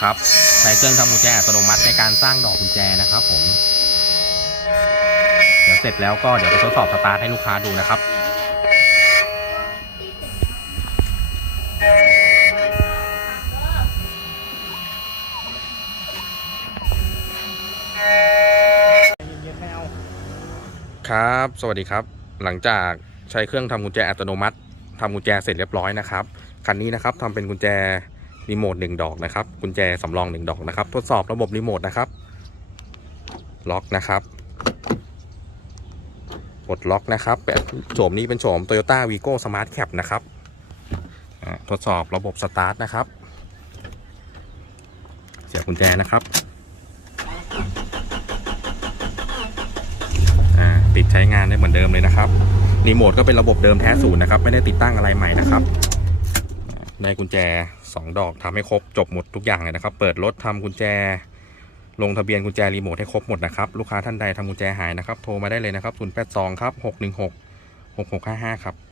ครับ ใช้เครื่องทำกุญแจอัตโนมัติในการสร้างดอกกุญแจนะครับ ผม เดี๋ยวเสร็จแล้วก็เดี๋ยวไปทดสอบสตาร์ทให้ลูกค้าดูนะครับครับ สวัสดีครับ หลังจากใช้เครื่องทำกุญแจอัตโนมัติทำกุญแจเสร็จเรียบร้อยนะครับ คันนี้นะครับทำเป็นกุญแจ รีโมทหนึ่งดอกนะครับ กุญแจสำรองหนึ่งดอกนะครับ ทดสอบระบบรีโมทนะครับ ล็อกนะครับกดล็อกนะครับแบบโฉมนี้เป็นโฉม Toyota Vigo Smart Cap นะครับ ทดสอบระบบสตาร์ทนะครับ เสียบกุญแจนะครับ ติดใช้งานได้เหมือนเดิมเลยนะครับรีโมทก็เป็นระบบเดิมแท้ศูนย์นะครับ ไม่ได้ติดตั้งอะไรใหม่นะครับ ได้กุญแจ 2 ดอกทำให้ครบจบหมดทุกอย่างเลยนะครับ เปิดรถทำกุญแจ ลงทะเบียนกุญแจรีโมทให้ครบหมดนะครับลูกค้าท่านใดทำกุญแจหายนะครับโทรมาได้เลยนะครับ082ครับ616 6655ครับ